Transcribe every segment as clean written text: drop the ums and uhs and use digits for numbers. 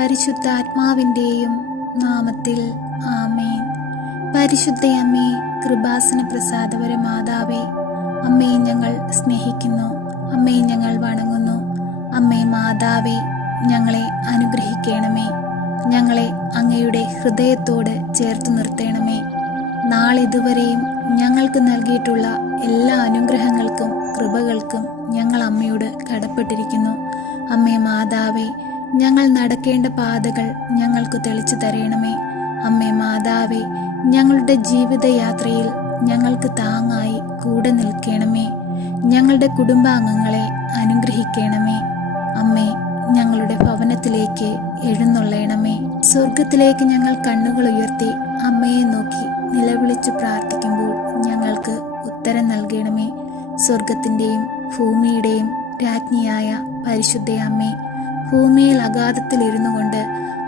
പരിശുദ്ധാത്മാവിൻ്റെയും നാമത്തിൽ ആമേൻ. പരിശുദ്ധയമ്മേ, കൃപാസന പ്രസാദപര മാതാവേ, അമ്മയെ ഞങ്ങൾ സ്നേഹിക്കുന്നു, അമ്മയെ ഞങ്ങൾ വണങ്ങുന്നു. അമ്മേ മാതാവേ, ഞങ്ങളെ അനുഗ്രഹിക്കണമേ, ഞങ്ങളെ അങ്ങയുടെ ഹൃദയത്തോട് ചേർത്ത് നിർത്തണമേ. നാളിതുവരെയും ഞങ്ങൾക്ക് നൽകിയിട്ടുള്ള എല്ലാ അനുഗ്രഹങ്ങൾക്കും കൃപകൾക്കും ഞങ്ങൾ അമ്മയോട് കടപ്പെട്ടിരിക്കുന്നു. അമ്മേ മാതാവേ, ഞങ്ങൾ നടക്കേണ്ട പാതകൾ ഞങ്ങൾക്ക് തെളിച്ചു തരണമേ. അമ്മേ മാതാവേ, ഞങ്ങളുടെ ജീവിതയാത്രയിൽ ഞങ്ങൾക്ക് താങ്ങായി കൂടെ നിൽക്കണമേ. ഞങ്ങളുടെ കുടുംബാംഗങ്ങളെ അനുഗ്രഹിക്കണമേ. അമ്മേ, ഞങ്ങളുടെ ഭവനത്തിലേക്ക് എഴുന്നള്ളണമേ. സ്വർഗത്തിലേക്ക് ഞങ്ങൾ കണ്ണുകൾ ഉയർത്തി അമ്മയെ നോക്കി നിലവിളിച്ച് പ്രാർത്ഥിക്കുമ്പോൾ ഞങ്ങൾക്ക് ഉത്തരം നൽകണമേ. സ്വർഗത്തിൻ്റെയും ഭൂമിയുടെയും രാജ്ഞിയായ പരിശുദ്ധ അമ്മേ, ഭൂമിയിൽ അഗാധത്തിലിരുന്നു കൊണ്ട്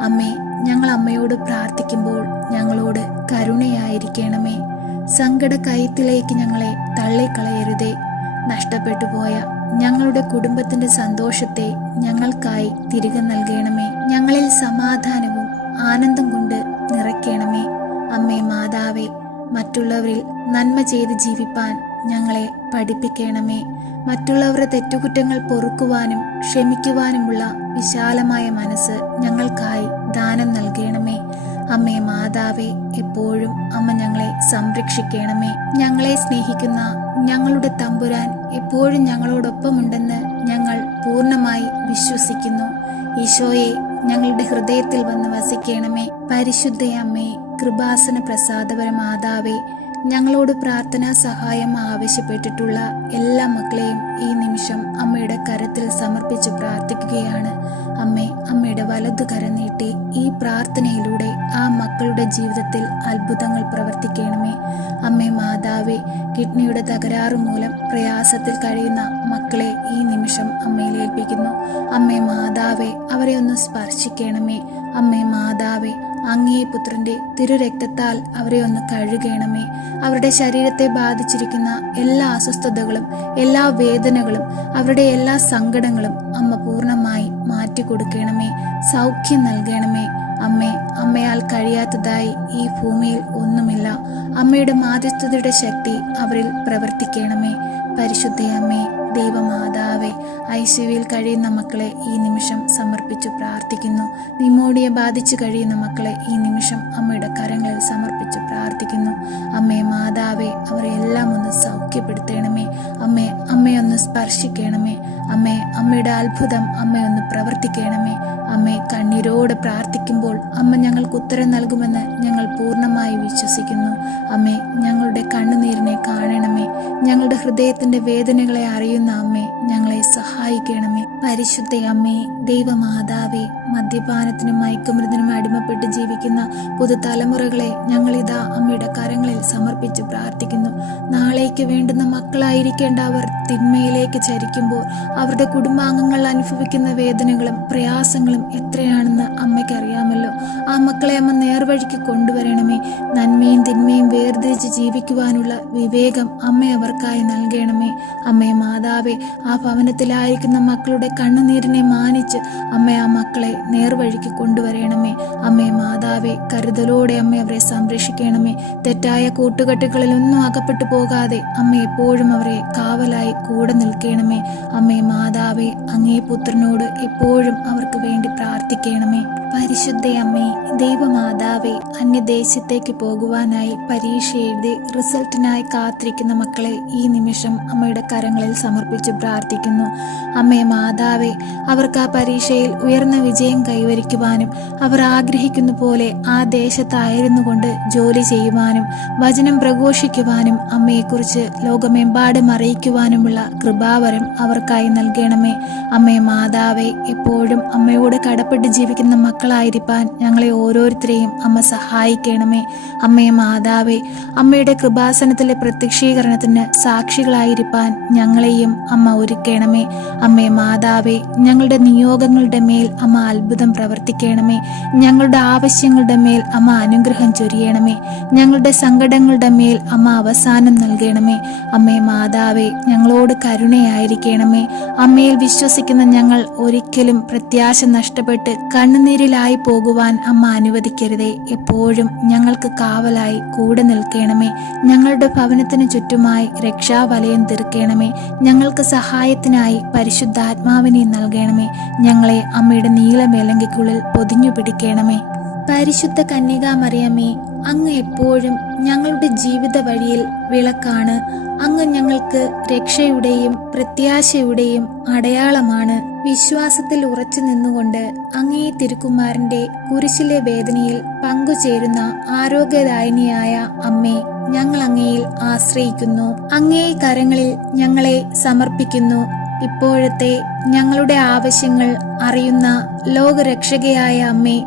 അമ്മേ, ഞങ്ങൾ അമ്മയോട് പ്രാർത്ഥിക്കുമ്പോൾ ഞങ്ങളോട് കരുണയായിരിക്കണമേ. സങ്കട കയത്തിലേക്ക് ഞങ്ങളെ തള്ളിക്കളയരുതേ. നഷ്ടപ്പെട്ടു പോയ ഞങ്ങളുടെ കുടുംബത്തിന്റെ സന്തോഷത്തെ ഞങ്ങൾക്കായി തിരികെ നൽകണമേ. ഞങ്ങളിൽ സമാധാനവും ആനന്ദം കൊണ്ട് നിറയ്ക്കണമേ. അമ്മേ മാതാവേ, മറ്റുള്ളവരിൽ നന്മ ചെയ്ത് ജീവിപ്പാൻ ഞങ്ങളെ പഠിപ്പിക്കണമേ. മറ്റുള്ളവരുടെ തെറ്റുകുറ്റങ്ങൾ പൊറുക്കുവാനും ക്ഷമിക്കുവാനുമുള്ള വിശാലമായ മനസ്സ് ഞങ്ങൾക്കായി ദാനം നൽകണമേ. അമ്മേ മാതാവേ, എപ്പോഴും അമ്മ ഞങ്ങളെ സംരക്ഷിക്കണമേ. ഞങ്ങളെ സ്നേഹിക്കുന്ന ഞങ്ങളുടെ തമ്പുരാൻ എപ്പോഴും ഞങ്ങളോടൊപ്പമുണ്ടെന്ന് ഞങ്ങൾ പൂർണ്ണമായി വിശ്വസിക്കുന്നു. ഈശോയെ, ഞങ്ങളുടെ ഹൃദയത്തിൽ വന്ന് വസിക്കണമേ. പരിശുദ്ധ അമ്മേ, കൃപാസന പ്രസാദപര മാതാവേ, ഞങ്ങളോട് പ്രാർത്ഥനാ സഹായം ആവശ്യപ്പെട്ടിട്ടുള്ള എല്ലാ മക്കളെയും ഈ നിമിഷം അമ്മയുടെ കരത്തിൽ സമർപ്പിച്ച് പ്രാർത്ഥിക്കുകയാണ്. അമ്മേ, അമ്മയുടെ വലതു കരം നീട്ടി ഈ പ്രാർത്ഥനയിലൂടെ ആ മക്കളുടെ ജീവിതത്തിൽ അത്ഭുതങ്ങൾ പ്രവർത്തിക്കണമേ. അമ്മേ മാതാവേ, കിഡ്നിയുടെ തകരാറ് മൂലം പ്രയാസത്തിൽ കഴിയുന്ന മക്കളെ ഈ നിമിഷം അമ്മയിൽ ഏൽപ്പിക്കുന്നു. അമ്മേ മാതാവേ, അവരെ ഒന്ന് സ്പർശിക്കണമേ. അമ്മേ മാതാവേ, അങ്ങേ പുത്രന്റെ തിരുരക്തത്താൽ അവരെ ഒന്ന് കഴുകണമേ. അവരുടെ ശരീരത്തെ ബാധിച്ചിരിക്കുന്ന എല്ലാ അസ്വസ്ഥതകളും എല്ലാ വേദനകളും അവരുടെ എല്ലാ സങ്കടങ്ങളും അമ്മ പൂർണ്ണമായി മാറ്റിക്കൊടുക്കണമേ. സൗഖ്യം നൽകണമേ. അമ്മേ, അമ്മയാൽ കഴിയാത്തതായി ഈ ഭൂമിയിൽ ഒന്നുമില്ല. അമ്മയുടെ മാധ്യസ്ഥതയുടെ ശക്തി അവരിൽ പ്രവർത്തിക്കണമേ. പരിശുദ്ധ അമ്മേ, ദൈവമാതാവേ, ഐസിയുവിൽ കഴിയുന്ന മക്കളെ ഈ നിമിഷം സമർപ്പിച്ചു പ്രാർത്ഥിക്കുന്നു. നിമോണിയ ബാധിച്ചു കഴിയുന്ന മക്കളെ ഈ നിമിഷം അമ്മയുടെ കരങ്ങളിൽ സമർപ്പിച്ചു പ്രാർത്ഥിക്കുന്നു. അമ്മേ മാതാവേ, അവരെ എല്ലാം ഒന്ന് സൗഖ്യപ്പെടുത്തണമേ. അമ്മേ, അമ്മയൊന്ന് സ്പർശിക്കണമേ. അമ്മേ, അമ്മയുടെ അത്ഭുതം അമ്മയൊന്ന് പ്രവർത്തിക്കണമേ. അമ്മേ, കണ്ണീരോട് പ്രാർത്ഥിക്കുമ്പോൾ അമ്മ ഞങ്ങൾക്ക് ഉത്തരം നൽകുമെന്ന് ഞങ്ങൾ പൂർണ്ണമായി വിശ്വസിക്കുന്നു. അമ്മേ, ഞങ്ങളുടെ കണ്ണുനീരിനെ കാണണമേ. ഞങ്ങളുടെ ഹൃദയത്തിന്റെ വേദനകളെ അറിയുന്ന അമ്മേ, ഞങ്ങളെ സഹായിക്കണമേ. പരിശുദ്ധ അമ്മേ, ദൈവമാതാവേ, മദ്യപാനത്തിനും മയക്കുമരുന്നിനും അടിമപ്പെട്ട് ജീവിക്കുന്ന പുതുതലമുറകളെ ഞങ്ങളിതാ അമ്മയുടെ കരങ്ങളിൽ സമർപ്പിച്ച് പ്രാർത്ഥിക്കുന്നു. നാളേക്ക് വേണ്ടുന്ന മക്കളായിരിക്കേണ്ട അവർ തിന്മയിലേക്ക് ചരിക്കുമ്പോൾ അവരുടെ കുടുംബാംഗങ്ങൾ അനുഭവിക്കുന്ന വേദനകളും പ്രയാസങ്ങളും എത്രയാണെന്ന് അമ്മയ്ക്ക് അറിയാമല്ലോ. ആ മക്കളെ അമ്മ നേർവഴിക്ക് കൊണ്ടുവരണമേ. നന്മയും തിന്മയും വേർതിരിച്ച് ജീവിക്കുവാനുള്ള വിവേകം അമ്മ അവർക്കായി നൽകണമേ. അമ്മേ മാതാവേ, ആ ഭവനത്തിലായിരിക്കുന്ന മക്കളുടെ കണ്ണുനീരിനെ മാനിച്ച് അമ്മ ആ മക്കളെ നേർവഴിക്ക് കൊണ്ടുവരണമേ. അമ്മേ മാതാവേ, കരുതലോടെ അമ്മ അവരെ സംരക്ഷിക്കണമേ. തെറ്റായ കൂട്ടുകെട്ടുകളിലൊന്നും അകപ്പെട്ടു പോകാതെ അമ്മ എപ്പോഴും അവരെ കാവലായി കൂടെ നിൽക്കണമേ. അമ്മേ മാതാവേ, അങ്ങേ പുത്രനോട് എപ്പോഴും അവർക്ക് വേണ്ടി പ്രാർത്ഥിക്കണമേ. പരിശുദ്ധ അമ്മേ, ദൈവമാതാവേ, അന്യദേശത്തേക്ക് പോകുവാനായി പരീക്ഷ എഴുതി റിസൾട്ടിനായി കാത്തിരിക്കുന്ന മക്കളെ ഈ നിമിഷം അമ്മയുടെ കരങ്ങളിൽ സമർപ്പിച്ച് പ്രാർത്ഥിക്കുന്നു. അമ്മേ മാതാവേ, അവർക്ക് ആ പരീക്ഷയിൽ ഉയർന്ന വിജയം കൈവരിക്കുവാനും അവർ ആഗ്രഹിക്കുന്ന പോലെ ആ ദേശത്തായിരുന്നു കൊണ്ട് ജോലി ചെയ്യുവാനും വചനം പ്രഘോഷിക്കുവാനും അമ്മയെക്കുറിച്ച് ലോകമെമ്പാടും അറിയിക്കുവാനുമുള്ള കൃപാവരം അവർക്കായി നൽകണമേ. അമ്മേ മാതാവേ, എപ്പോഴും അമ്മയോട് കടപ്പെട്ട് ജീവിക്കുന്ന മക്കളായിരിക്കാൻ ഞങ്ങളെ ഓരോരുത്തരെയും അമ്മ സഹായിക്കണമേ. അമ്മേ മാതാവേ, അമ്മയുടെ കൃപാസനത്തിലെ പ്രത്യക്ഷീകരണത്തിന് സാക്ഷികളായിരിക്കാൻ ഞങ്ങളെയും അമ്മ ഒരുക്കണമേ. അമ്മേ മാതാവേ, ഞങ്ങളുടെ നിയോഗങ്ങളുടെ മേൽ അമ്മ അത്ഭുതം പ്രവർത്തിക്കണമേ. ഞങ്ങളുടെ ആവശ്യങ്ങളുടെ മേൽ അമ്മ അനുഗ്രഹം ചൊരിയണമേ. ഞങ്ങളുടെ സങ്കടങ്ങളുടെ മേൽ അമ്മ അവസാനം നൽകണമേ. അമ്മേ മാതാവേ, ഞങ്ങളോട് കരുണയായിരിക്കണമേ. അമ്മയിൽ വിശ്വസിക്കുന്ന ഞങ്ങൾ ഒരിക്കലും പ്രത്യാശ നഷ്ടപ്പെട്ട് കണ്ണുനീരിൽ പിന്നിലായി പോകുവാൻ അമ്മ അനുവദിക്കരുതേ. എപ്പോഴും ഞങ്ങൾക്ക് കാവലായി കൂടെ നിൽക്കണമേ. ഞങ്ങളുടെ ഭവനത്തിനു ചുറ്റുമായി രക്ഷാവലയം തീർക്കണമേ. ഞങ്ങൾക്ക് സഹായത്തിനായി പരിശുദ്ധാത്മാവിനെ നൽകണമേ. ഞങ്ങളെ അമ്മയുടെ നീലമേലങ്കിക്കുള്ളിൽ പൊതിഞ്ഞു പിടിക്കണമേ. പരിശുദ്ധ കന്യകാമറിയമേ, അങ്ങ് എപ്പോഴും ഞങ്ങളുടെ ജീവിത വഴിയിൽ വിളക്കാണ്. അങ്ങ് ഞങ്ങൾക്ക് രക്ഷയുടെയും പ്രത്യാശയുടെയും അടയാളമാണ്. വിശ്വാസത്തിൽ ഉറച്ചു നിന്നുകൊണ്ട് അങ്ങേ തിരുക്കുമാരന്റെ കുരിശിലെ വേദനയിൽ പങ്കുചേരുന്ന ആരോഗ്യദായിനിയായ അമ്മേ, ഞങ്ങൾ അങ്ങയിൽ ആശ്രയിക്കുന്നു. അങ്ങേ കരങ്ങളിൽ ഞങ്ങളെ സമർപ്പിക്കുന്നു. ഇപ്പോഴത്തെ ഞങ്ങളുടെ ആവശ്യങ്ങൾ അറിയുന്ന ലോകരക്ഷകയായ അമ്മേ,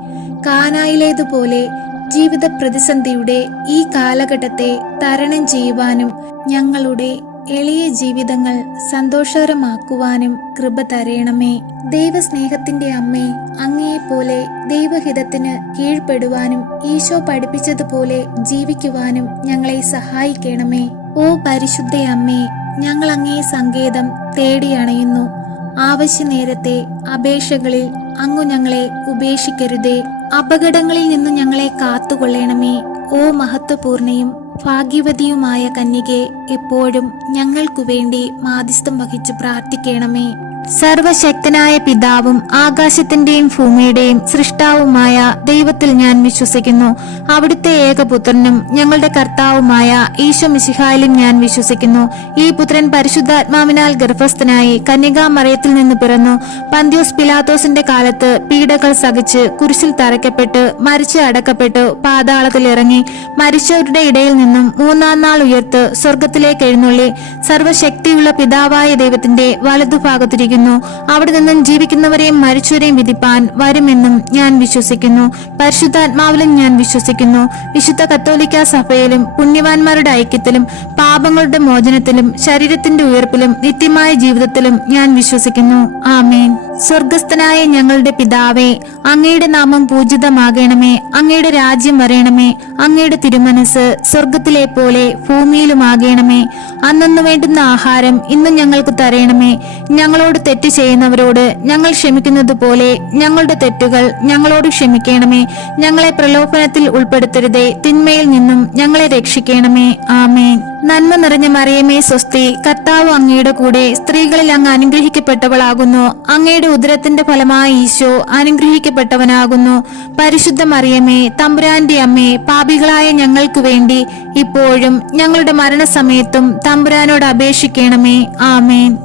കാനായിലേതുപോലെ ജീവിത പ്രതിസന്ധിയുടെ ഈ കാലഘട്ടത്തെ തരണം ചെയ്യുവാനും ഞങ്ങളുടെ എളിയ ജീവിതങ്ങൾ സന്തോഷകരമാക്കുവാനും കൃപ തരയണമേ. ദൈവസ്നേഹത്തിന്റെ അമ്മേ, അങ്ങയെപ്പോലെ ദൈവഹിതത്തിന് കീഴ്പ്പെടുവാനും ഈശോ പഠിപ്പിച്ചതുപോലെ ജീവിക്കുവാനും ഞങ്ങളെ സഹായിക്കണമേ. ഓ പരിശുദ്ധ അമ്മേ, ഞങ്ങൾ അങ്ങേ സങ്കേതം തേടി അണയുന്നു. ആവശ്യനേരത്തെ അപേക്ഷകളിൽ അങ്ങു ഞങ്ങളെ ഉപേക്ഷിക്കരുതേ. അപകടങ്ങളിൽ നിന്ന് ഞങ്ങളെ കാത്തുകൊള്ളണമേ. ഓ മഹത്വപൂർണയും ഭാഗ്യവതിയുമായ കന്യകെ, എപ്പോഴും ഞങ്ങൾക്കു വേണ്ടി മാധ്യസ്ഥം വഹിച്ചു പ്രാർത്ഥിക്കണമേ. സർവശക്തനായ പിതാവും ആകാശത്തിന്റെയും ഭൂമിയുടെയും സൃഷ്ടാവുമായ ദൈവത്തിൽ ഞാൻ വിശ്വസിക്കുന്നു. അവിടുത്തെ ഏകപുത്രനും ഞങ്ങളുടെ കർത്താവുമായ ഈശോ മിശിഹായിലും ഞാൻ വിശ്വസിക്കുന്നു. ഈ പുത്രൻ പരിശുദ്ധാത്മാവിനാൽ ഗർഭസ്ഥനായി കന്യകാമറിയത്തിൽ നിന്ന് പിറന്നു. പന്ത്യോസ് പിലാത്തോസിന്റെ കാലത്ത് പീഡകൾ സഹിച്ച് കുരിശിൽ തറയ്ക്കപ്പെട്ട് മരിച്ച് അടക്കപ്പെട്ടു പാതാളത്തിൽ ഇറങ്ങി. മരിച്ചവരുടെ ഇടയിൽ നിന്നും മൂന്നാം നാൾ ഉയർത്ത് സ്വർഗത്തിലേക്ക് എഴുന്നള്ളി സർവശക്തിയുള്ള പിതാവായ ദൈവത്തിന്റെ വലതുഭാഗത്തിരിക്കുന്നു. അവിടെ നിന്നും ജീവിക്കുന്നവരെയും മരിച്ചവരെയും വിധിപ്പാൻ വരുമെന്നും ഞാൻ വിശ്വസിക്കുന്നു. പരിശുദ്ധാത്മാവിലും ഞാൻ വിശ്വസിക്കുന്നു. വിശുദ്ധ കത്തോലിക്ക സഭയിലും പുണ്യവാന്മാരുടെ ഐക്യത്തിലും പാപങ്ങളുടെ മോചനത്തിലും ശരീരത്തിന്റെ ഉയർപ്പിലും നിത്യമായ ജീവിതത്തിലും ഞാൻ വിശ്വസിക്കുന്നു. ആമേൻ. സ്വർഗസ്ഥനായ ഞങ്ങളുടെ പിതാവേ, അങ്ങയുടെ നാമം പൂജിതമാകണമേ. അങ്ങയുടെ രാജ്യം വരയണമേ. അങ്ങയുടെ തിരുമനസ് സ്വർഗത്തിലെ പോലെ ഭൂമിയിലുമാകണമേ. അന്നു വേണ്ടുന്ന ആഹാരം ഇന്ന് ഞങ്ങൾക്ക് തരയണമേ. ഞങ്ങളോട് തെറ്റ് ചെയ്യുന്നവരോട് ഞങ്ങൾ ക്ഷമിക്കുന്നത് പോലെ ഞങ്ങളുടെ തെറ്റുകൾ ഞങ്ങളോട് ക്ഷമിക്കണമേ. ഞങ്ങളെ പ്രലോഭനത്തിൽ ഉൾപ്പെടുത്തരുതേ. തിന്മയിൽ നിന്നും ഞങ്ങളെ രക്ഷിക്കണമേ. ആമേൻ. നന്മ നിറഞ്ഞ മറിയമേ സ്വസ്തി, കർത്താവ് അങ്ങയുടെ കൂടെ സ്ത്രീകളിൽ അങ്ങ് അനുഗ്രഹിക്കപ്പെട്ടവളാകുന്നു. അങ്ങയുടെ ഉദരത്തിന്റെ ഫലമായ ഈശോ അനുഗ്രഹിക്കപ്പെട്ടവനാകുന്നു. പരിശുദ്ധ മറിയമേ, തമ്പുരാന്റെ അമ്മേ, പാപികളായ ഞങ്ങൾക്ക് വേണ്ടി ഇപ്പോഴും ഞങ്ങളുടെ മരണസമയത്തും തമ്പുരാനോട് അപേക്ഷിക്കണമേ. ആമേൻ.